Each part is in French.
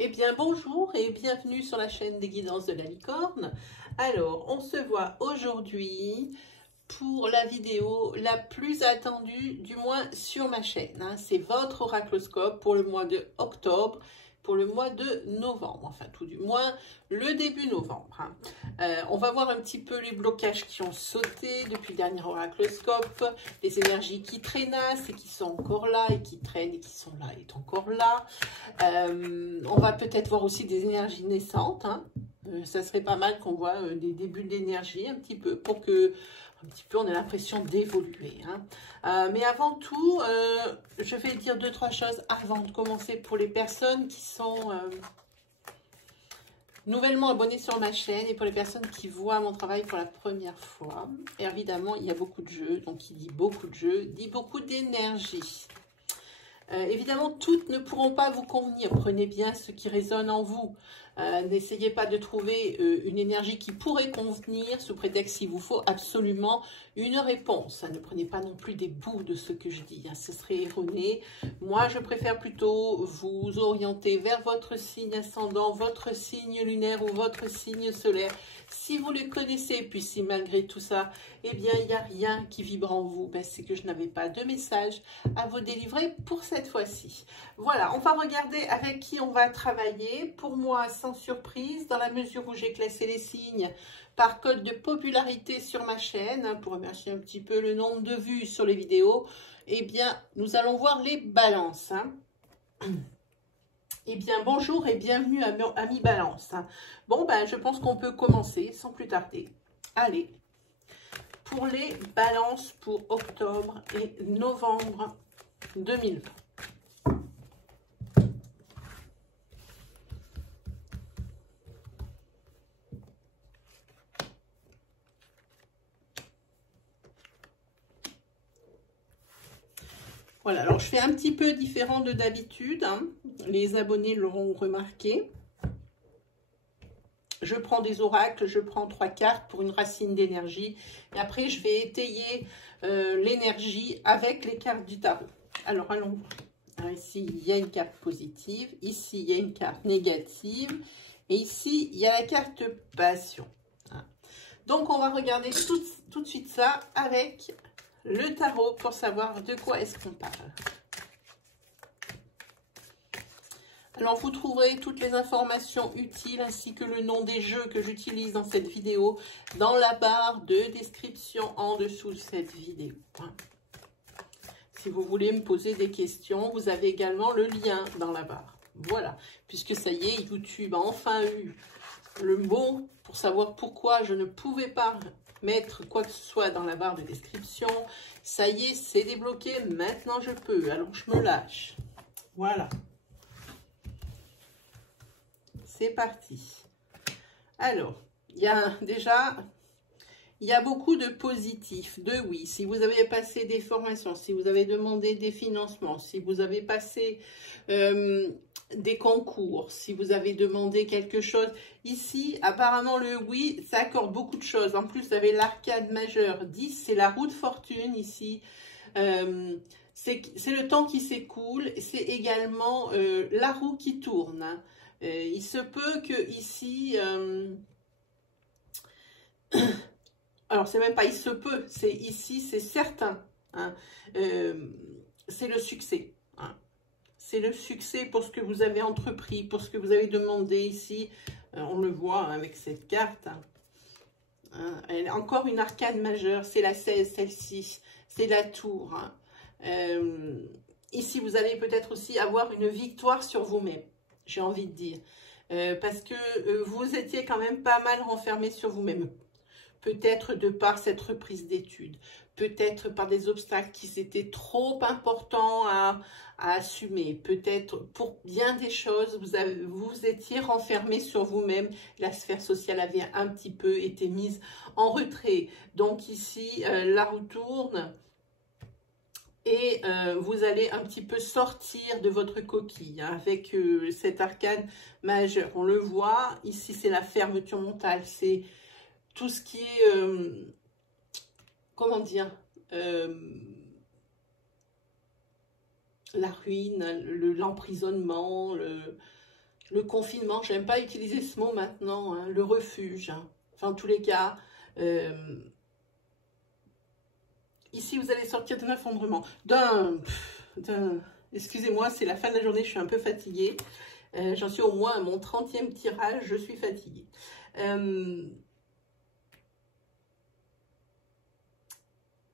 Eh bien bonjour et bienvenue sur la chaîne des guidances de la licorne. Alors on se voit aujourd'hui pour la vidéo la plus attendue, du moins sur ma chaîne. C'est votre oracloscope pour le mois de octobre, pour le mois de novembre, enfin tout du moins le début novembre. On va voir un petit peu les blocages qui ont sauté depuis le dernier oracloscope, les énergies qui traînassent et qui sont encore là, et qui traînent et qui sont là et encore là. On va peut-être voir aussi des énergies naissantes. Ça serait pas mal qu'on voit des débuts d'énergie un petit peu pour que on ait l'impression d'évoluer. Mais avant tout, je vais dire 2-3 choses avant de commencer pour les personnes qui sont nouvellement abonnées sur ma chaîne et pour les personnes qui voient mon travail pour la première fois. Et évidemment, il y a beaucoup de jeux, donc qui dit beaucoup de jeux, dit beaucoup d'énergie. Évidemment, toutes ne pourront pas vous convenir. Prenez bien ce qui résonne en vous. N'essayez pas de trouver une énergie qui pourrait convenir sous prétexte qu'il vous faut absolument une réponse. Ne prenez pas non plus des bouts de ce que je dis. Ce serait erroné. Moi, je préfère plutôt vous orienter vers votre signe ascendant, votre signe lunaire ou votre signe solaire. Si vous le connaissez, puis si malgré tout ça, eh bien, il n'y a rien qui vibre en vous, c'est que je n'avais pas de message à vous délivrer pour cette fois-ci. Voilà, on va regarder avec qui on va travailler. Pour moi, sans surprise, dans la mesure où j'ai classé les signes par code de popularité sur ma chaîne, pour remercier un petit peu le nombre de vues sur les vidéos, eh bien, nous allons voir les balances. Eh bien, bonjour et bienvenue à mi balance. Bon, je pense qu'on peut commencer sans plus tarder. Allez, pour les balances pour octobre et novembre 2020. Voilà, alors je fais un petit peu différent de d'habitude. Les abonnés l'auront remarqué. Je prends des oracles, je prends 3 cartes pour une racine d'énergie. Et après, je vais étayer l'énergie avec les cartes du tarot. Alors, allons. Alors, ici, il y a une carte positive. Ici, il y a une carte négative. Et ici, il y a la carte passion. Donc, on va regarder tout de suite ça avec le tarot pour savoir de quoi est-ce qu'on parle. Alors, vous trouverez toutes les informations utiles ainsi que le nom des jeux que j'utilise dans cette vidéo dans la barre de description en dessous de cette vidéo. Si vous voulez me poser des questions, vous avez également le lien dans la barre. Voilà, puisque ça y est, YouTube a enfin eu le mot pour savoir pourquoi je ne pouvais pas mettre quoi que ce soit dans la barre de description. Ça y est, c'est débloqué, maintenant je peux, alors je me lâche. Voilà. C'est parti. Alors, il y a beaucoup de positifs, de oui. Si vous avez passé des formations, si vous avez demandé des financements, si vous avez passé des concours, si vous avez demandé quelque chose. Ici, apparemment, le oui, ça accorde beaucoup de choses. En plus, vous avez l'arcade majeure 10, c'est la roue de fortune ici. C'est le temps qui s'écoule. C'est également la roue qui tourne. Il se peut que ici... alors, c'est même pas il se peut, c'est ici, c'est certain. C'est le succès. C'est le succès pour ce que vous avez entrepris, pour ce que vous avez demandé ici. On le voit avec cette carte. Elle a encore une arcane majeure, c'est la 16, celle-ci. C'est la tour. Ici, vous allez peut-être aussi avoir une victoire sur vous-même, j'ai envie de dire. Parce que vous étiez quand même pas mal renfermé sur vous-même. Peut-être de par cette reprise d'études, peut-être par des obstacles qui étaient trop importants à assumer, peut-être pour bien des choses, vous étiez renfermé sur vous-même, la sphère sociale avait un petit peu été mise en retrait. Donc ici, la roue tourne et vous allez un petit peu sortir de votre coquille avec cette arcane majeure. On le voit, ici c'est la fermeture mentale, c'est tout ce qui est, comment dire, la ruine, l'emprisonnement, le confinement, j'aime pas utiliser ce mot maintenant, hein, le refuge. Hein. Enfin, en tous les cas, ici, vous allez sortir d'un effondrement, excusez-moi, c'est la fin de la journée, je suis un peu fatiguée. J'en suis au moins à mon 30e tirage, je suis fatiguée.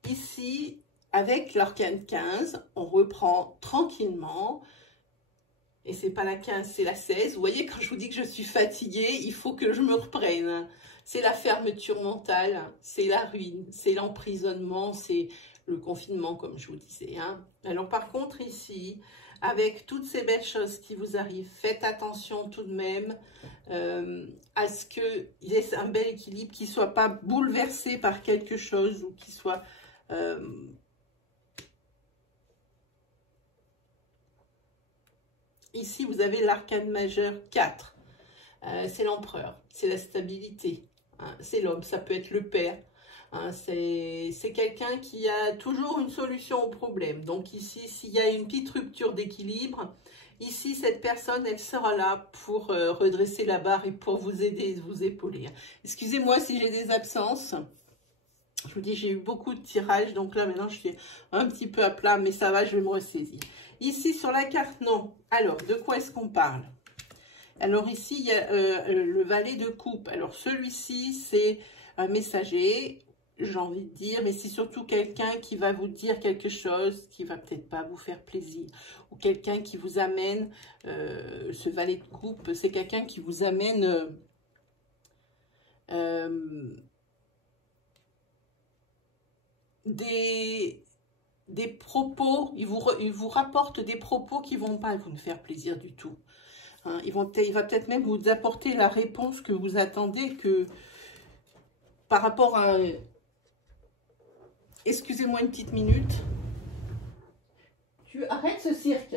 Ici, avec l'arcane 15, on reprend tranquillement. Et c'est pas la 15, c'est la 16. Vous voyez, quand je vous dis que je suis fatiguée, il faut que je me reprenne. C'est la fermeture mentale, c'est la ruine, c'est l'emprisonnement, c'est le confinement, comme je vous disais. Hein. Alors par contre, ici, avec toutes ces belles choses qui vous arrivent, faites attention tout de même à ce qu'il y ait un bel équilibre, qui ne soit pas bouleversé par quelque chose ou qui soit... Ici, vous avez l'arcane majeur 4. C'est l'empereur, c'est la stabilité. Hein, c'est l'homme, ça peut être le père. Hein, c'est quelqu'un qui a toujours une solution au problème. Donc ici, s'il y a une petite rupture d'équilibre, ici, cette personne, elle sera là pour redresser la barre et pour vous aider, vous épauler. Excusez-moi si j'ai des absences. Je vous dis, j'ai eu beaucoup de tirages, donc là, maintenant, je suis un petit peu à plat, mais ça va, je vais me ressaisir. Ici, sur la carte, non. Alors, de quoi est-ce qu'on parle? Alors, ici, il y a le valet de coupe. Alors, celui-ci, c'est un messager, j'ai envie de dire, mais c'est surtout quelqu'un qui va vous dire quelque chose qui va peut-être pas vous faire plaisir. Ou quelqu'un qui vous amène, ce valet de coupe, c'est quelqu'un qui vous amène... des propos, il vous rapporte des propos qui vont pas vous faire plaisir du tout. Hein, il va peut-être même vous apporter la réponse que vous attendez, que par rapport à... Excusez-moi une petite minute. Tu arrêtes ce cirque.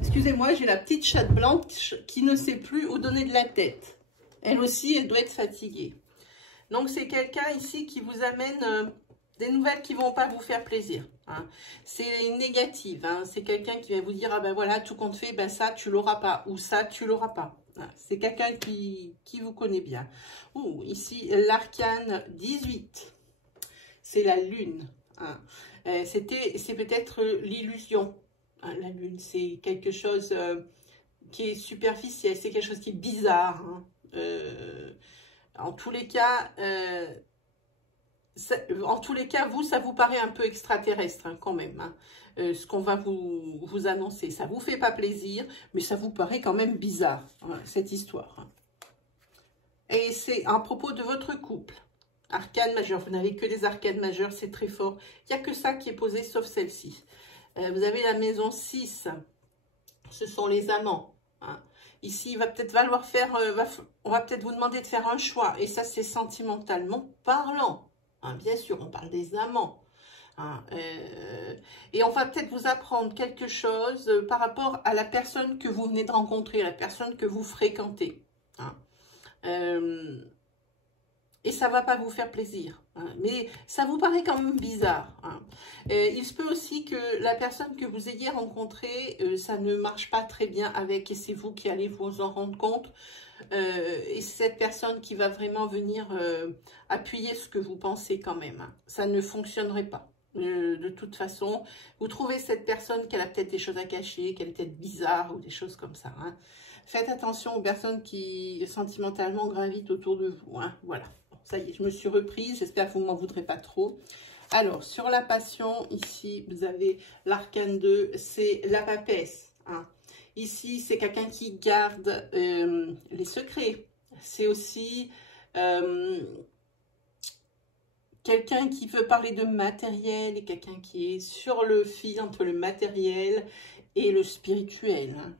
Excusez-moi, j'ai la petite chatte blanche qui ne sait plus où donner de la tête. Elle aussi, elle doit être fatiguée. Donc, c'est quelqu'un ici qui vous amène des nouvelles qui ne vont pas vous faire plaisir. Hein. C'est une négative. Hein. C'est quelqu'un qui va vous dire, ah ben voilà, tout compte fait, ben ça, tu l'auras pas. Ou ça, tu l'auras pas. Hein. C'est quelqu'un qui vous connaît bien. Ouh, ici, l'arcane 18. C'est la lune. Hein. C'est peut-être l'illusion. Hein. La lune, c'est quelque chose qui est superficiel. C'est quelque chose qui est bizarre. Hein. En tous les cas, vous, ça vous paraît un peu extraterrestre hein, quand même. Hein, ce qu'on va vous annoncer. Ça vous fait pas plaisir, mais ça vous paraît quand même bizarre, hein, cette histoire. Hein. Et c'est à propos de votre couple. Arcane majeur, vous n'avez que des arcanes majeures, c'est très fort. Il n'y a que ça qui est posé, sauf celle-ci. Vous avez la maison 6, ce sont les amants. Hein. Ici, il va peut-être falloir faire, on va peut-être vous demander de faire un choix. Et ça, c'est sentimentalement parlant. Hein, bien sûr, on parle des amants. Hein, et on va peut-être vous apprendre quelque chose par rapport à la personne que vous venez de rencontrer, la personne que vous fréquentez. Hein. Et ça ne va pas vous faire plaisir. Hein, mais ça vous paraît quand même bizarre. Hein. Il se peut aussi que la personne que vous ayez rencontrée, ça ne marche pas très bien avec, et c'est vous qui allez vous en rendre compte. Et c'est cette personne qui va vraiment venir appuyer ce que vous pensez quand même. Hein. Ça ne fonctionnerait pas. De toute façon, vous trouvez cette personne qu'elle a peut-être des choses à cacher, qu'elle est peut-être bizarre ou des choses comme ça. Hein. Faites attention aux personnes qui sentimentalement gravitent autour de vous. Hein. Voilà. Ça y est, je me suis reprise. J'espère que vous ne m'en voudrez pas trop. Alors, sur la passion, ici, vous avez l'arcane 2, c'est la papesse. Hein. Ici, c'est quelqu'un qui garde les secrets. C'est aussi quelqu'un qui veut parler de matériel et quelqu'un qui est sur le fil entre le matériel et le spirituel. Hein.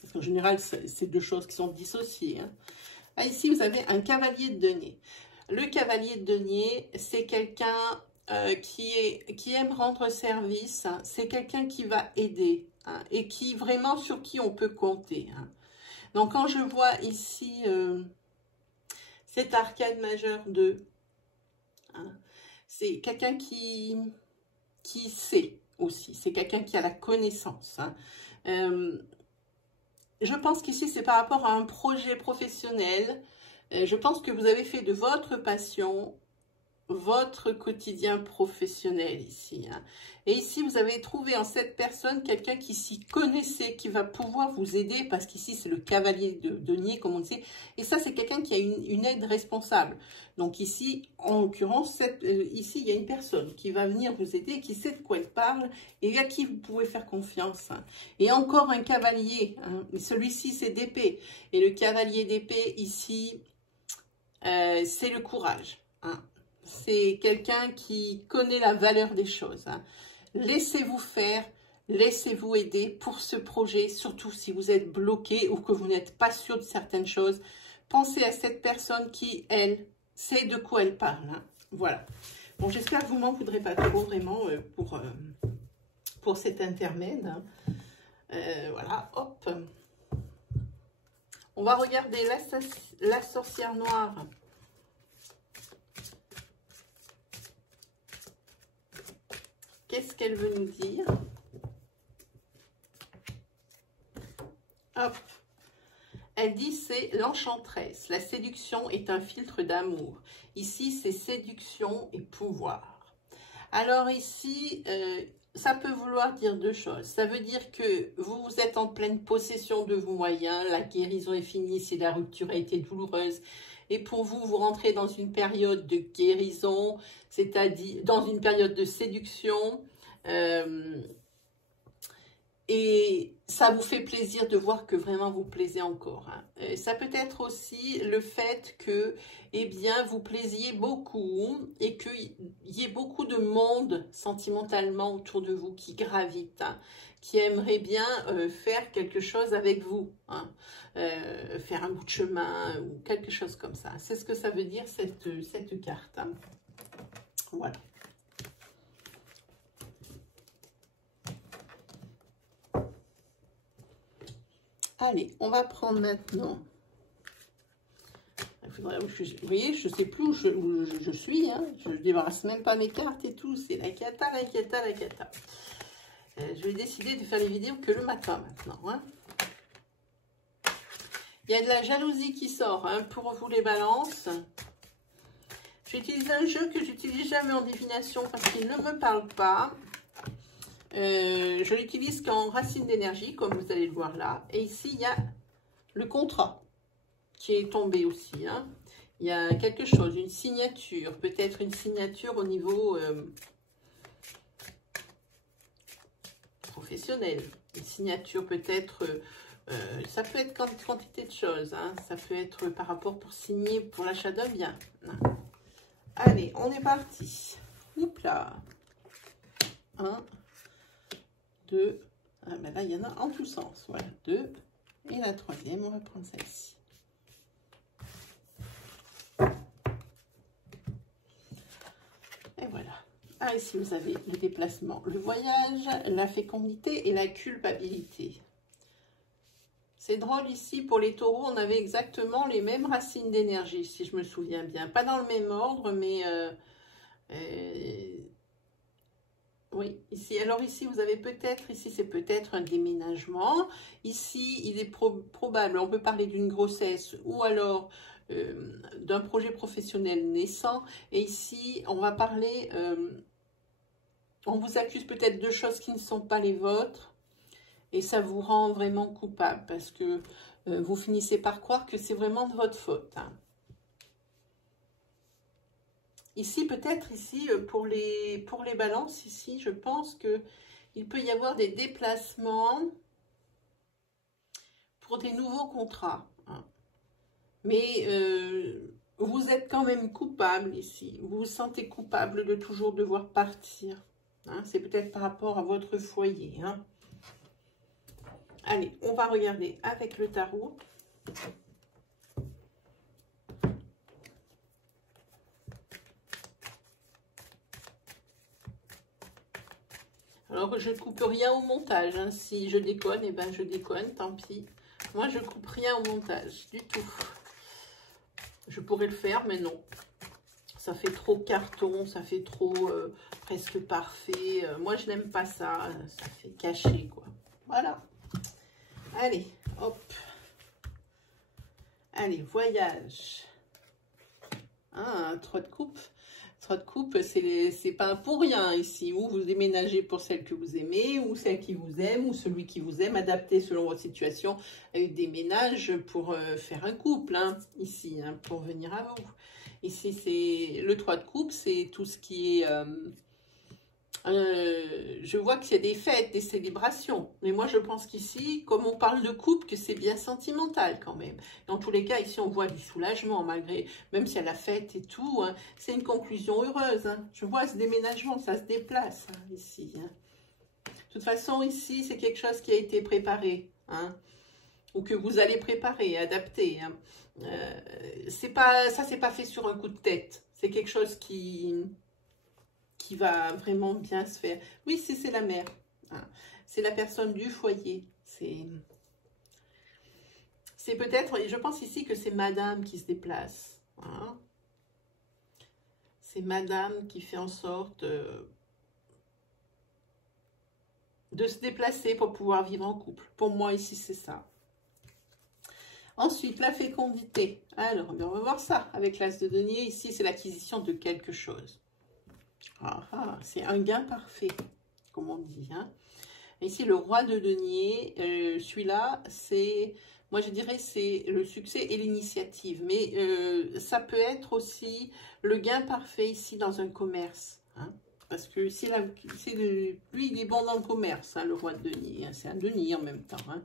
Parce qu'en général, c'est deux choses qui sont dissociées. Hein. Ah, ici, vous avez un cavalier de denier. Le cavalier de denier, c'est quelqu'un qui aime rendre service. Hein. C'est quelqu'un qui va aider hein, et qui vraiment sur qui on peut compter. Hein. Donc, quand je vois ici cet arcane majeur 2, hein, c'est quelqu'un qui sait. aussi. C'est quelqu'un qui a la connaissance. Hein. Je pense qu'ici, c'est par rapport à un projet professionnel. Je pense que vous avez fait de votre passion votre quotidien professionnel ici. Hein. Et ici, vous avez trouvé en cette personne quelqu'un qui s'y connaissait, qui va pouvoir vous aider, parce qu'ici, c'est le cavalier de denier, comme on dit. Et ça, c'est quelqu'un qui a une aide responsable. Donc ici, en l'occurrence, ici, il y a une personne qui va venir vous aider, qui sait de quoi elle parle, et à qui vous pouvez faire confiance. Hein. Et encore un cavalier. Hein. Celui-ci, c'est d'épée. Et le cavalier d'épée, ici, c'est le courage. Hein. C'est quelqu'un qui connaît la valeur des choses. Hein. Laissez-vous faire, laissez-vous aider pour ce projet, surtout si vous êtes bloqué ou que vous n'êtes pas sûr de certaines choses. Pensez à cette personne qui, elle, sait de quoi elle parle. Hein. Voilà. Bon, j'espère que vous m'en voudrez pas trop vraiment pour cet intermède. Hein. Voilà, hop. On va regarder la sorcière noire. Qu'est-ce qu'elle veut nous dire? Hop. Elle dit c'est l'enchanteresse. La séduction est un filtre d'amour. Ici, c'est séduction et pouvoir. Alors ici, ça peut vouloir dire deux choses. Ça veut dire que vous êtes en pleine possession de vos moyens. La guérison est finie si la rupture a été douloureuse. Et pour vous, vous rentrez dans une période de guérison, c'est-à-dire dans une période de séduction. Et ça vous fait plaisir de voir que vraiment vous plaisez encore. Hein. Ça peut être aussi le fait que, eh bien, vous plaisiez beaucoup et qu'il y ait beaucoup de monde sentimentalement autour de vous qui gravite, hein, qui aimerait bien faire quelque chose avec vous, hein, faire un bout de chemin ou quelque chose comme ça. C'est ce que ça veut dire cette carte. Hein. Voilà. Allez, on va prendre maintenant. Vous voyez, je ne sais plus où je suis. Hein. Je ne débarrasse même pas mes cartes et tout. C'est la cata, la cata, la cata. Je vais décider de faire les vidéos que le matin maintenant. Hein. Il y a de la jalousie qui sort hein, pour vous les balances. Je vais utiliser un jeu que j'utilise jamais en divination parce qu'il ne me parle pas. Je l'utilise qu'en racine d'énergie, comme vous allez le voir là. Et ici, il y a le contrat qui est tombé aussi. Hein. Il y a quelque chose, une signature, peut-être une signature au niveau professionnel. Une signature peut-être, ça peut être quantité de choses. Hein. Ça peut être par rapport pour signer pour l'achat d'un bien. Hein. Allez, on est parti. Oups là. 1, 2, ah ben là il y en a en tous sens, voilà, 2, et la troisième, on va prendre celle-ci. Et voilà. Ah, ici vous avez le déplacement, le voyage, la fécondité et la culpabilité. C'est drôle ici, pour les taureaux, on avait exactement les mêmes racines d'énergie, si je me souviens bien. Pas dans le même ordre, mais... oui, ici, alors ici, vous avez peut-être, ici, c'est peut-être un déménagement. Ici, il est probable, on peut parler d'une grossesse ou alors d'un projet professionnel naissant. Et ici, on va parler, on vous accuse peut-être de choses qui ne sont pas les vôtres. Et ça vous rend vraiment coupable parce que vous finissez par croire que c'est vraiment de votre faute. Hein. Ici, peut-être, ici, pour les balances, ici, je pense qu'il peut y avoir des déplacements pour des nouveaux contrats. Hein. Mais vous êtes quand même coupable ici. Vous vous sentez coupable de toujours devoir partir. Hein. C'est peut-être par rapport à votre foyer. Hein. Allez, on va regarder avec le tarot. Alors, je ne coupe rien au montage. Hein. Si je déconne, eh ben je déconne, tant pis. Moi, je ne coupe rien au montage, du tout. Je pourrais le faire, mais non. ça fait trop carton, ça fait trop presque parfait. Moi, je n'aime pas ça. Ça fait caché, quoi. Voilà. Allez, hop. Allez, voyage. Ah, 3 de coupe. 3 de coupe, c'est pas pour rien ici. Ou vous déménagez pour celle que vous aimez, ou celle qui vous aime, ou celui qui vous aime. Adapté selon votre situation. Des ménages pour faire un couple, hein, ici, hein, pour venir à vous. Ici, c'est le 3 de coupe, c'est tout ce qui est... je vois qu'il y a des fêtes, des célébrations. Mais moi, je pense qu'ici, comme on parle de couple, que c'est bien sentimental quand même. Dans tous les cas, ici, on voit du soulagement, malgré, même s'il y a la fête et tout. Hein, c'est une conclusion heureuse. Hein. Je vois ce déménagement, ça se déplace hein, ici. Hein. De toute façon, ici, c'est quelque chose qui a été préparé. Hein, ou que vous allez préparer, adapter. Hein. Ça, c'est pas fait sur un coup de tête. C'est quelque chose qui va vraiment bien se faire. Oui, c'est la mère. Hein. C'est la personne du foyer. C'est peut-être, et je pense ici que c'est madame qui se déplace. Hein. C'est madame qui fait en sorte de se déplacer pour pouvoir vivre en couple. Pour moi, ici, c'est ça. Ensuite, la fécondité. Alors, on va voir ça avec l'as de denier. Ici, c'est l'acquisition de quelque chose. Ah, c'est un gain parfait, comme on dit. Hein. Ici, le roi de denier, celui-là, c'est, moi je dirais, c'est le succès et l'initiative. Mais ça peut être aussi le gain parfait ici dans un commerce. Hein. Parce que lui, il est bon dans le commerce, hein, le roi de denier. Hein. C'est un denier en même temps. Hein.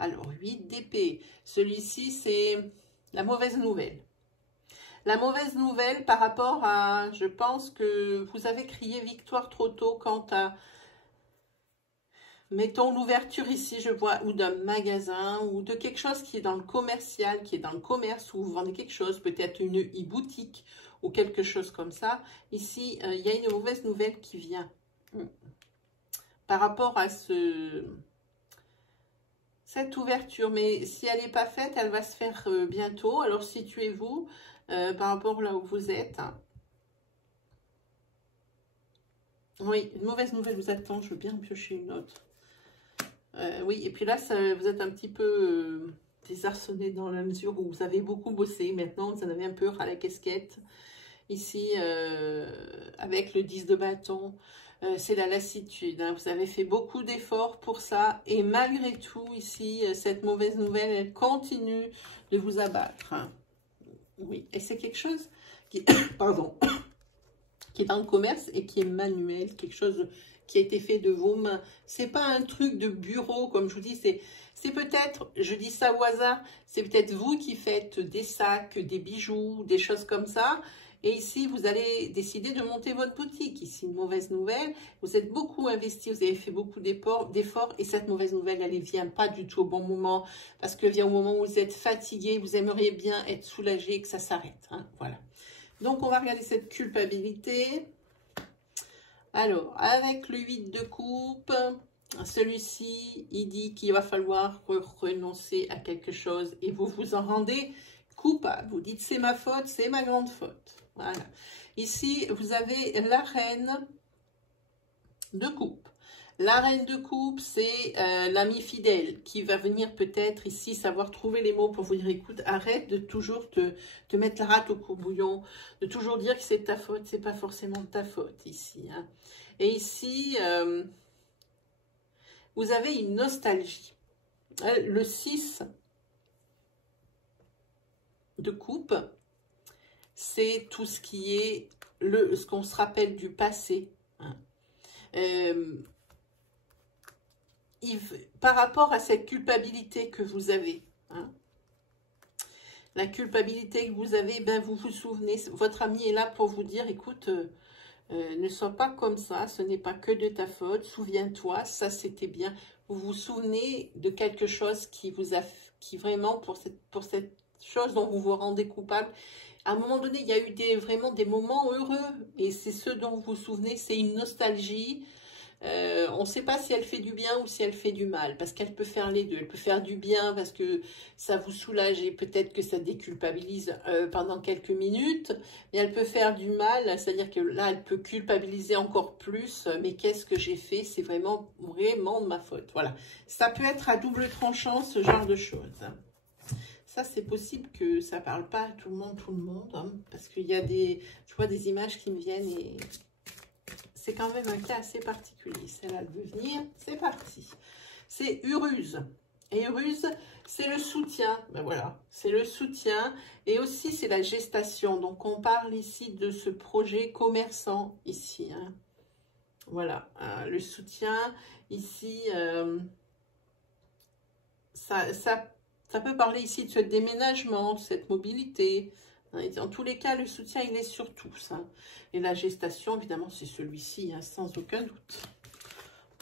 Alors, 8 d'épée. Celui-ci, c'est la mauvaise nouvelle. La mauvaise nouvelle par rapport à, je pense que vous avez crié victoire trop tôt quant à, mettons l'ouverture ici, je vois, ou d'un magasin, ou de quelque chose qui est dans le commercial, qui est dans le commerce, où vous vendez quelque chose, peut-être une e-boutique, ou quelque chose comme ça. Ici, il y a une mauvaise nouvelle qui vient. Par rapport à cette ouverture, mais si elle n'est pas faite, elle va se faire bientôt. Alors, situez-vous par rapport là où vous êtes. Oui, une mauvaise nouvelle vous attend. Je veux bien piocher une autre. Oui, et puis là, vous êtes un petit peu désarçonné dans la mesure où vous avez beaucoup bossé. Maintenant, vous en avez un peu ras la casquette. Ici, avec le 10 de bâton, c'est la lassitude. Hein. Vous avez fait beaucoup d'efforts pour ça. Et malgré tout, ici, cette mauvaise nouvelle, elle continue de vous abattre. Hein. Oui, et c'est quelque chose qui, pardon, qui est dans le commerce et qui est manuel, quelque chose qui a été fait de vos mains. C'est pas un truc de bureau, comme je vous dis, c'est peut-être, je dis ça au hasard, c'est peut-être vous qui faites des sacs, des bijoux, des choses comme ça. Et ici, vous allez décider de monter votre boutique. Ici, une mauvaise nouvelle. Vous êtes beaucoup investi, vous avez fait beaucoup d'efforts. Et cette mauvaise nouvelle, elle ne vient pas du tout au bon moment. Parce qu'elle vient au moment où vous êtes fatigué, vous aimeriez bien être soulagé et que ça s'arrête. Hein, voilà. Donc, on va regarder cette culpabilité. Alors, avec le 8 de coupe, celui-ci, il dit qu'il va falloir renoncer à quelque chose. Et vous vous en rendez coupable. Vous dites, c'est ma faute, c'est ma grande faute. Voilà. Ici, vous avez la reine de coupe. La reine de coupe, c'est l'ami fidèle qui va venir peut-être ici savoir trouver les mots pour vous dire, écoute, arrête de toujours te mettre la rate au courbouillon, de toujours dire que c'est ta faute, c'est pas forcément ta faute ici. Hein. Et ici, vous avez une nostalgie. Le 6 de coupe, c'est tout ce qui est ce qu'on se rappelle du passé. Hein. Par rapport à cette culpabilité que vous avez, hein, la culpabilité que vous avez, ben vous vous souvenez, votre ami est là pour vous dire, écoute, ne sois pas comme ça, ce n'est pas que de ta faute, souviens-toi, ça c'était bien. Vous vous souvenez de quelque chose qui vous a, qui vraiment, pour cette chose dont vous vous rendez coupable, à un moment donné, il y a eu vraiment des moments heureux, et c'est ce dont vous vous souvenez, c'est une nostalgie. On ne sait pas si elle fait du bien ou si elle fait du mal, parce qu'elle peut faire les deux. Elle peut faire du bien parce que ça vous soulage et peut-être que ça déculpabilise pendant quelques minutes, mais elle peut faire du mal, c'est-à-dire que là, elle peut culpabiliser encore plus. Mais qu'est-ce que j'ai fait? C'est vraiment, vraiment de ma faute. Voilà. Ça peut être à double tranchant, ce genre de choses. Ça, c'est possible que ça ne parle pas à tout le monde, hein, parce qu'il y a des, je vois des images qui me viennent et c'est quand même un cas assez particulier. Celle-là, elle veut venir, c'est parti. C'est Uruse. Et Uruse, c'est le soutien. Ben voilà, c'est le soutien. Et aussi, c'est la gestation. Donc, on parle ici de ce projet commerçant, ici. Hein. Voilà, le soutien, ici, ça peut parler ici de ce déménagement, de cette mobilité. Dans tous les cas, le soutien, il est sur tout ça. Et la gestation, évidemment, c'est celui-ci, hein, sans aucun doute.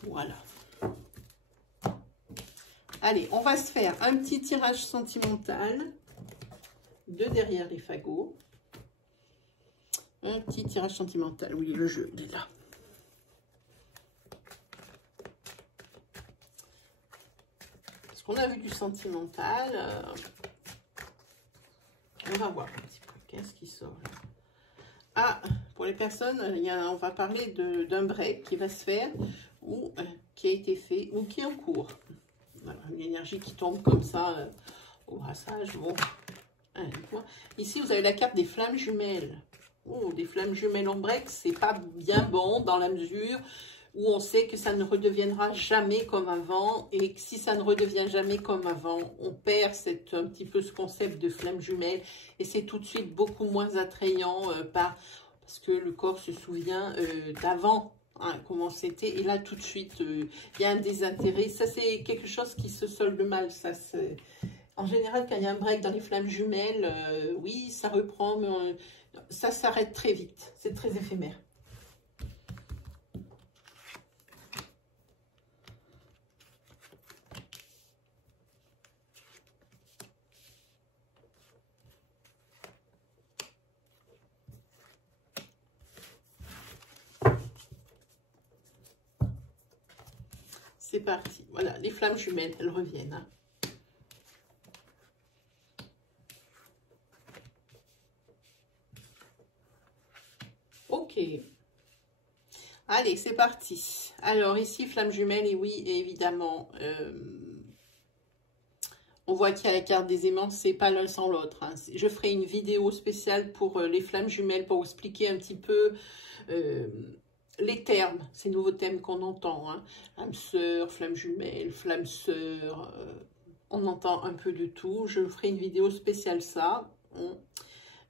Voilà. Allez, on va se faire un petit tirage sentimental de derrière les fagots. Un petit tirage sentimental. Oui, le jeu, il est là. Parce qu'on a vu du sentimental. On va voir un petit peu. Qu'est-ce qui sort là? Ah, pour les personnes, on va parler d'un break qui va se faire ou qui a été fait ou qui est en cours. Voilà, une énergie qui tombe comme ça au brassage. Bon. Ici, vous avez la carte des flammes jumelles. Oh, des flammes jumelles en break, c'est pas bien bon dans la mesure où on sait que ça ne redeviendra jamais comme avant. Et que si ça ne redevient jamais comme avant, on perd un petit peu ce concept de flammes jumelles. Et c'est tout de suite beaucoup moins attrayant parce que le corps se souvient d'avant. Hein, comment c'était, et là tout de suite il y a un désintérêt. Ça, c'est quelque chose qui se solde mal. Ça, en général, quand il y a un break dans les flammes jumelles, oui, ça reprend, mais ça s'arrête très vite. C'est très éphémère. C'est parti. Voilà, les flammes jumelles, elles reviennent. Hein. Ok. Allez, c'est parti. Alors, ici, flammes jumelles, et oui, évidemment, on voit qu'il y a la carte des aimants, c'est pas l'un sans l'autre. Hein. Je ferai une vidéo spéciale pour les flammes jumelles, pour expliquer un petit peu les termes, ces nouveaux thèmes qu'on entend. Hein. Âme sœur, flamme jumelle, flamme sœur, on entend un peu de tout. Je ferai une vidéo spéciale ça.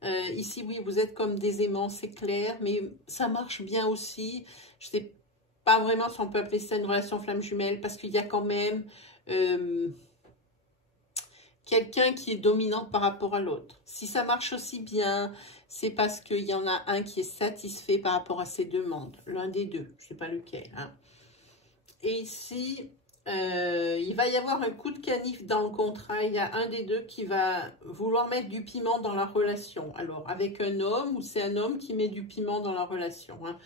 Ici, oui, vous êtes comme des aimants, c'est clair, mais ça marche bien aussi. Je sais pas vraiment si on peut appeler ça une relation flamme jumelle, parce qu'il y a quand même quelqu'un qui est dominant par rapport à l'autre. Si ça marche aussi bien, c'est parce qu'il y en a un qui est satisfait par rapport à ses demandes. L'un des deux, je ne sais pas lequel. Hein. Et ici, il va y avoir un coup de canif dans le contrat. Il y a un des deux qui va vouloir mettre du piment dans la relation. Alors, avec un homme, ou c'est un homme qui met du piment dans la relation. Hein.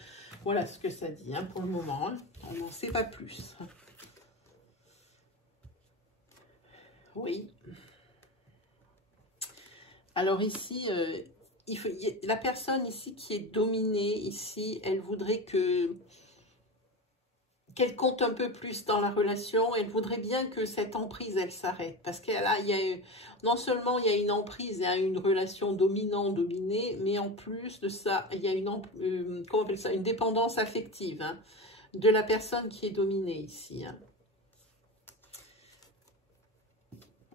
Voilà ce que ça dit hein, pour le moment. Hein. On n'en sait pas plus. Oui. Alors ici, la personne ici qui est dominée, ici, elle voudrait qu'elle compte un peu plus dans la relation. Elle voudrait bien que cette emprise, elle s'arrête. Parce que là, non seulement il y a une emprise, il y a une relation dominant-dominée, mais en plus de ça, il y a comment on appelle ça, une dépendance affective hein, de la personne qui est dominée ici. Hein.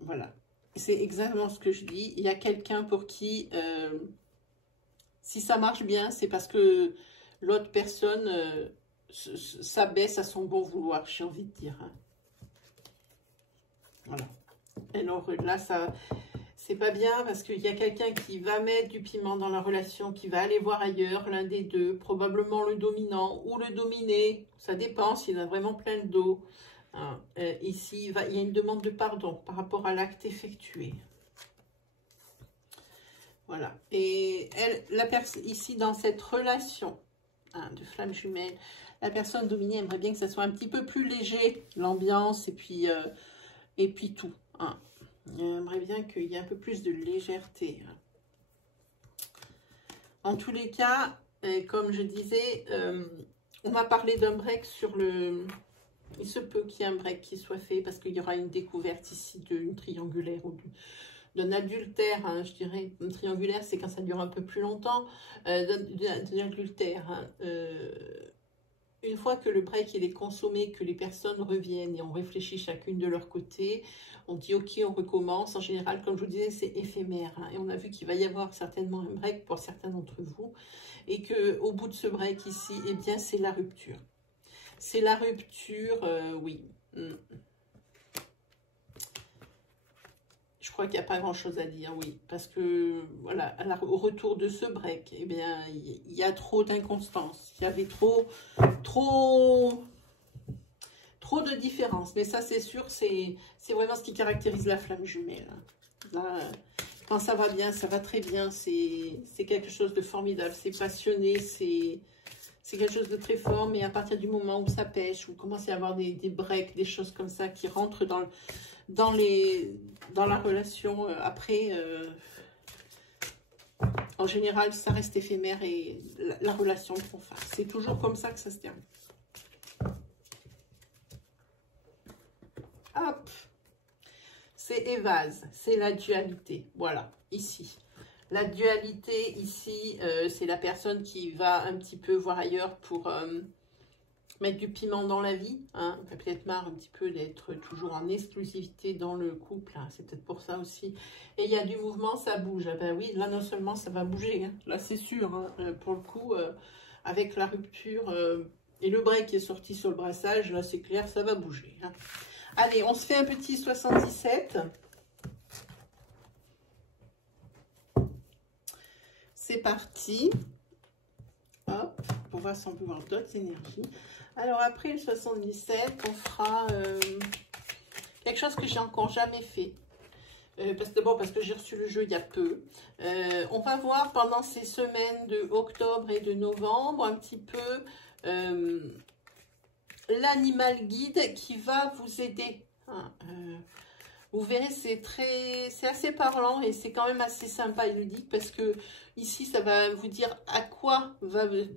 Voilà. C'est exactement ce que je dis. Il y a quelqu'un pour qui, si ça marche bien, c'est parce que l'autre personne s'abaisse à son bon vouloir, j'ai envie de dire. Hein. Voilà. Alors là, ça, c'est pas bien parce qu'il y a quelqu'un qui va mettre du piment dans la relation, qui va aller voir ailleurs, l'un des deux, probablement le dominant ou le dominé. Ça dépend s'il a vraiment plein de dos. Hein. Ici, il y a une demande de pardon par rapport à l'acte effectué. Voilà. Et la personne ici, dans cette relation hein, de flamme jumelle, La personne dominée aimerait bien que ça soit un petit peu plus léger, l'ambiance, et puis tout. Hein. J'aimerais bien qu'il y ait un peu plus de légèreté. Hein. En tous les cas, comme je disais, on va parler d'un break sur le... Il se peut qu'il y ait un break qui soit fait parce qu'il y aura une découverte ici d'une triangulaire ou d'un adultère. Hein, je dirais, une triangulaire, c'est quand ça dure un peu plus longtemps. D'un adultère. Hein, une fois que le break il est consommé, que les personnes reviennent et on réfléchit chacune de leur côté, on dit ok, on recommence. En général, comme je vous disais, c'est éphémère. Hein, et on a vu qu'il va y avoir certainement un break pour certains d'entre vous. Et qu'au bout de ce break ici, eh bien, c'est la rupture. C'est la rupture, oui. Je crois qu'il n'y a pas grand-chose à dire, oui. Parce que, voilà, au retour de ce break, eh bien, il y a trop d'inconstance. Il y avait trop de différence. Mais ça, c'est sûr, c'est vraiment ce qui caractérise la flamme jumelle. Là, quand ça va bien, ça va très bien. C'est quelque chose de formidable. C'est passionné, c'est quelque chose de très fort. Mais à partir du moment où ça pêche, où vous commencez à avoir des breaks, des choses comme ça qui rentrent dans la relation, après, en général, ça reste éphémère et la relation prend fin. C'est toujours comme ça que ça se termine. Hop, c'est évase, c'est la dualité. Voilà, ici. La dualité, ici, c'est la personne qui va un petit peu voir ailleurs pour mettre du piment dans la vie. Hein. On a peut-être marre un petit peu d'être toujours en exclusivité dans le couple. Hein. C'est peut-être pour ça aussi. Et il y a du mouvement, ça bouge. Ah ben oui, là, non seulement ça va bouger. Hein. Là, c'est sûr. Hein. Pour le coup, avec la rupture et le break qui est sorti sur le brassage, là, c'est clair, ça va bouger. Hein. Allez, on se fait un petit 77. C'est parti. Hop, pour voir si on peut voir d'autres énergies. Alors, après le 77, on fera quelque chose que j'ai encore jamais fait. Parce que j'ai reçu le jeu il y a peu. On va voir pendant ces semaines de octobre et de novembre un petit peu l'animal guide qui va vous aider. Hein, vous verrez, c'est assez parlant et c'est quand même assez sympa et ludique parce que ici, ça va vous dire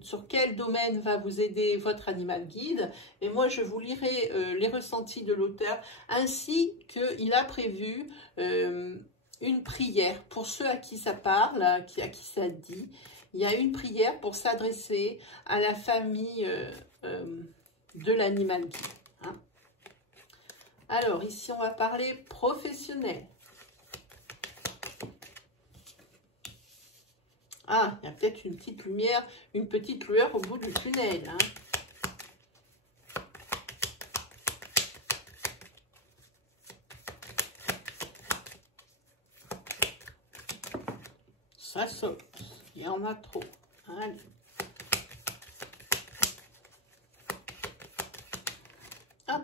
sur quel domaine va vous aider votre animal guide. Et moi, je vous lirai les ressentis de l'auteur ainsi qu'il a prévu une prière pour ceux à qui ça parle, à qui ça dit. Il y a une prière pour s'adresser à la famille de l'animal guide. Hein. Alors, ici, on va parler professionnel. Ah, il y a peut-être une petite lumière, une petite lueur au bout du tunnel. Hein. Ça saute. Il y en a trop. Allez. Hop.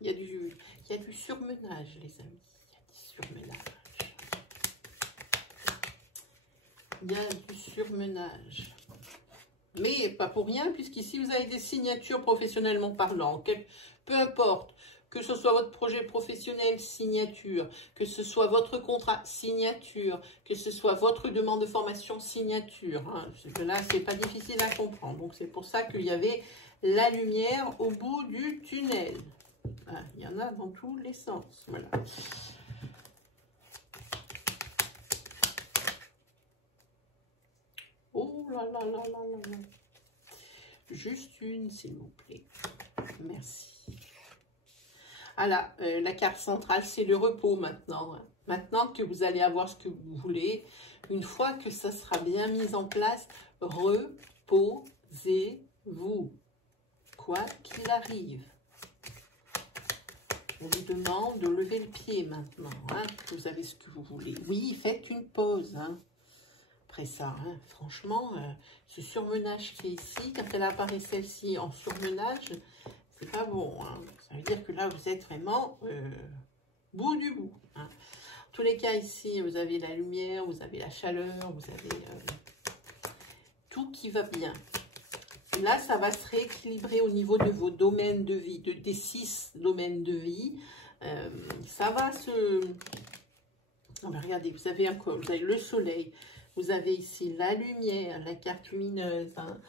Il y a du surmenage, les amis. Il y a du surmenage. Il y a du surmenage. Mais pas pour rien, puisqu'ici, vous avez des signatures professionnellement parlant. Peu importe, que ce soit votre projet professionnel, signature, que ce soit votre contrat, signature, que ce soit votre demande de formation, signature. Hein. Là, c'est pas difficile à comprendre. Donc, c'est pour ça qu'il y avait la lumière au bout du tunnel. Ah, il y en a dans tous les sens. Voilà. Oh là là là là là là. Juste une, s'il vous plaît. Merci. Voilà, la carte centrale, c'est le repos maintenant. Hein. Maintenant que vous allez avoir ce que vous voulez, une fois que ça sera bien mis en place, reposez-vous. Quoi qu'il arrive. On vous demande de lever le pied maintenant. Hein. Vous avez ce que vous voulez. Oui, faites une pause. Hein. Après ça, hein, franchement, ce surmenage qui est ici, quand elle apparaît celle-ci en surmenage, c'est pas bon. Hein. Ça veut dire que là, vous êtes vraiment bout du bout. Hein. En tous les cas, ici, vous avez la lumière, vous avez la chaleur, vous avez tout qui va bien. Là, ça va se rééquilibrer au niveau de vos domaines de vie, des 6 domaines de vie. Ça va se... Regardez, vous avez le soleil, vous avez ici la lumière, la carte lumineuse. Hein,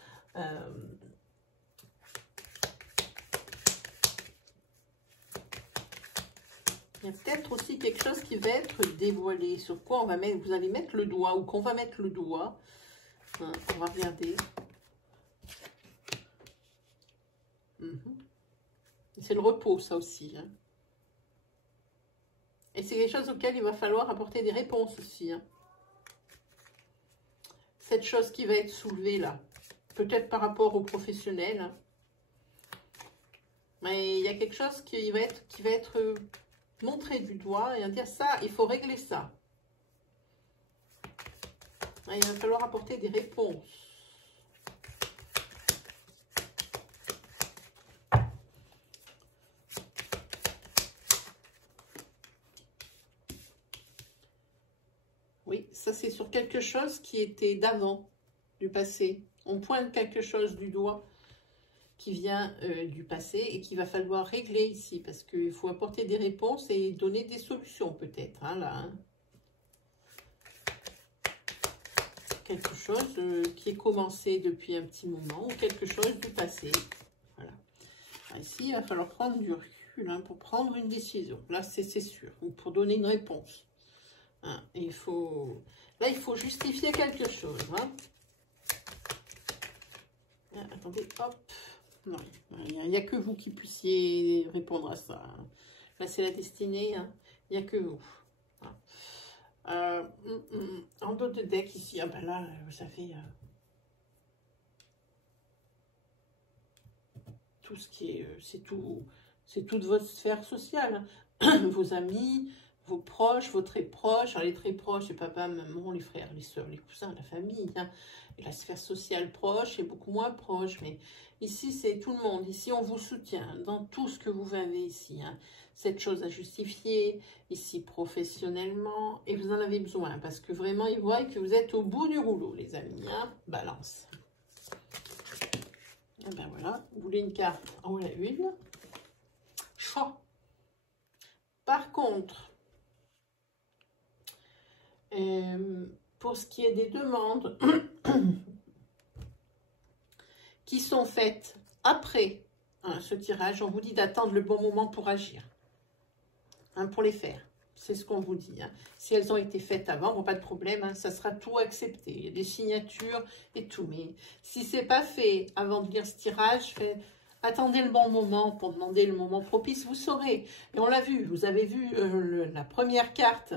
il y a peut-être aussi quelque chose qui va être dévoilé. Sur quoi on va mettre, vous allez mettre le doigt ou qu'on va mettre le doigt. Hein, on va regarder. C'est le repos, ça aussi. Hein. Et c'est quelque chose auquel il va falloir apporter des réponses aussi. Hein. Cette chose qui va être soulevée là, peut-être par rapport aux professionnels. Hein. Mais il y a quelque chose qui va être montré du doigt et on dire ça, il faut régler ça. Et il va falloir apporter des réponses. Oui, ça c'est sur quelque chose qui était d'avant, du passé. On pointe quelque chose du doigt qui vient du passé et qu'il va falloir régler ici parce qu'il faut apporter des réponses et donner des solutions peut-être. Hein, là, hein. Quelque chose qui est commencé depuis un petit moment ou quelque chose du passé. Voilà. Alors ici, il va falloir prendre du recul hein, pour prendre une décision. Là, c'est sûr. Ou pour donner une réponse. Hein, là, il faut justifier quelque chose. Hein. Ah, attendez, hop. Non, il n'y a que vous qui puissiez répondre à ça. Hein. Là, c'est la destinée. Hein. Il n'y a que vous. Hein. En dos de deck ici, ah ben là, vous savez, tout ce qui est, c'est toute votre sphère sociale. Hein. Vos amis, vos proches, vos très proches. Alors les très proches, c'est papa, maman, les frères, les soeurs, les cousins, la famille. Hein. Et la sphère sociale proche est beaucoup moins proche. Mais ici, c'est tout le monde. Ici, on vous soutient dans tout ce que vous avez ici. Hein. Cette chose à justifier, ici, professionnellement. Et vous en avez besoin parce que vraiment, ils voient que vous êtes au bout du rouleau, les amis. Hein. Balance. Et ben voilà, vous voulez une carte, en voilà une. Choix. Par contre, pour ce qui est des demandes qui sont faites après hein, ce tirage, on vous dit d'attendre le bon moment pour agir, hein, pour les faire. C'est ce qu'on vous dit. Hein. Si elles ont été faites avant, bon, pas de problème, hein, ça sera tout accepté. Il y a des signatures et tout. Mais si ce n'est pas fait avant de lire ce tirage, attendez le bon moment pour demander le moment propice, vous saurez. Et on l'a vu, vous avez vu la première carte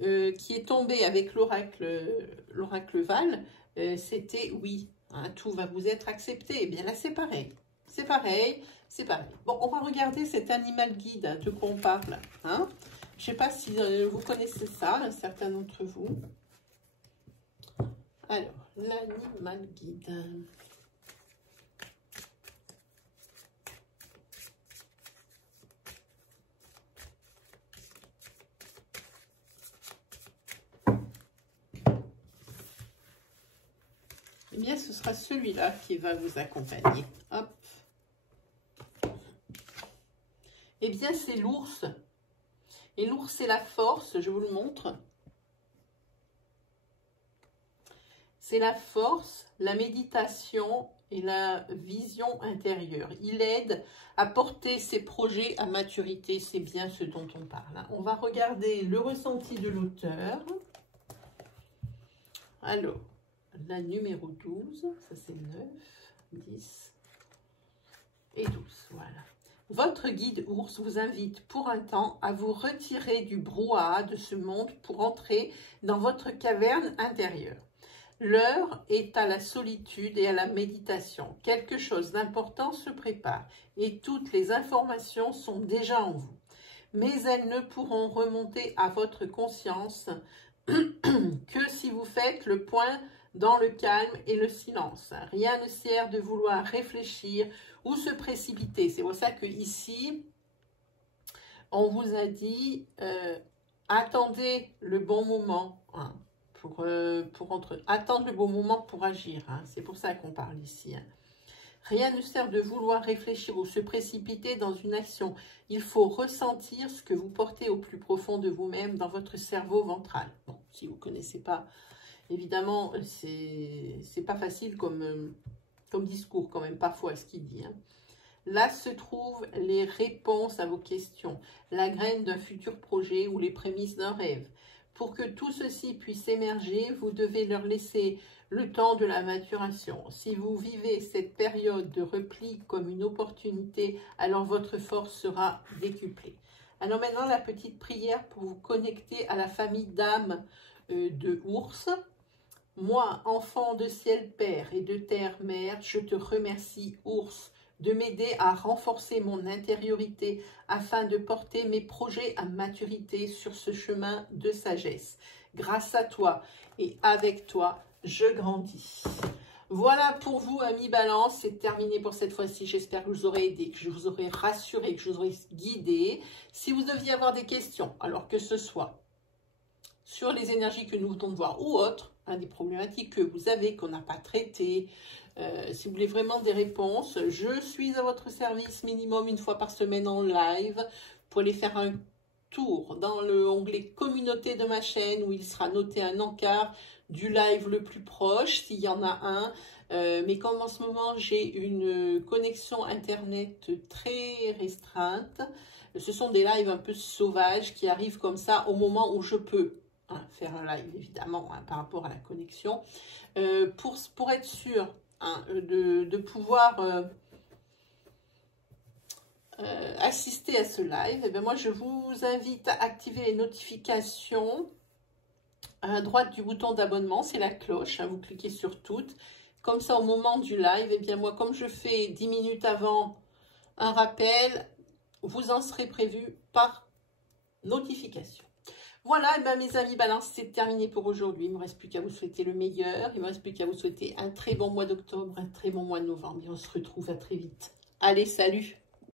qui est tombée avec l'oracle Val, c'était oui, hein, tout va vous être accepté. Et bien là, c'est pareil. C'est pareil, c'est pareil. Bon, on va regarder cet animal guide hein, de quoi on parle. Hein. Je ne sais pas si vous connaissez ça, certains d'entre vous. Alors, l'animal guide. Eh bien, ce sera celui-là qui va vous accompagner. Hop. Eh bien, c'est l'ours. Et l'ours, c'est la force, je vous le montre. C'est la force, la méditation et la vision intérieure. Il aide à porter ses projets à maturité. C'est bien ce dont on parle. Hein. On va regarder le ressenti de l'auteur. Alors, la numéro 12, ça c'est 9, 10 et 12, voilà. Votre guide ours vous invite pour un temps à vous retirer du brouhaha de ce monde pour entrer dans votre caverne intérieure. L'heure est à la solitude et à la méditation. Quelque chose d'important se prépare et toutes les informations sont déjà en vous. Mais elles ne pourront remonter à votre conscience que si vous faites le point dans le calme et le silence. Rien ne sert de vouloir réfléchir ou se précipiter. C'est pour ça que ici, on vous a dit attendez le bon moment hein, attendre le bon moment pour agir. Hein. C'est pour ça qu'on parle ici. Hein. Rien ne sert de vouloir réfléchir ou se précipiter dans une action. Il faut ressentir ce que vous portez au plus profond de vous-même dans votre cerveau ventral. Bon, si vous ne connaissez pas, évidemment, c'est pas facile comme discours quand même, parfois, ce qu'il dit. Hein. Là se trouvent les réponses à vos questions, la graine d'un futur projet ou les prémices d'un rêve. Pour que tout ceci puisse émerger, vous devez leur laisser le temps de la maturation. Si vous vivez cette période de repli comme une opportunité, alors votre force sera décuplée. Alors maintenant, la petite prière pour vous connecter à la famille d'âme de Ours. Moi, enfant de ciel Père et de terre Mère, je te remercie, Ours, de m'aider à renforcer mon intériorité afin de porter mes projets à maturité sur ce chemin de sagesse. Grâce à toi et avec toi, je grandis. Voilà pour vous, amis Balance, c'est terminé pour cette fois-ci. J'espère que je vous aurai aidé, que je vous aurai rassuré, que je vous aurai guidé. Si vous deviez avoir des questions, alors que ce soit sur les énergies que nous venons de voir ou autres, hein, des problématiques que vous avez, qu'on n'a pas traitées, si vous voulez vraiment des réponses, je suis à votre service minimum une fois par semaine en live. Vous pouvez aller faire un tour dans l'onglet communauté de ma chaîne où il sera noté un encart du live le plus proche, s'il y en a un. Mais comme en ce moment, j'ai une connexion internet très restreinte, ce sont des lives un peu sauvages qui arrivent comme ça au moment où je peux. Hein, faire un live évidemment hein, par rapport à la connexion pour être sûr hein, de pouvoir assister à ce live. Et bien moi je vous invite à activer les notifications à droite du bouton d'abonnement, c'est la cloche, hein, vous cliquez sur toutes, comme ça au moment du live, et bien moi comme je fais 10 minutes avant un rappel, vous en serez prévu par notification. Voilà, et bien mes amis Balance, c'est terminé pour aujourd'hui. Il ne me reste plus qu'à vous souhaiter le meilleur. Il ne me reste plus qu'à vous souhaiter un très bon mois d'octobre, un très bon mois de novembre. Et on se retrouve à très vite. Allez, salut!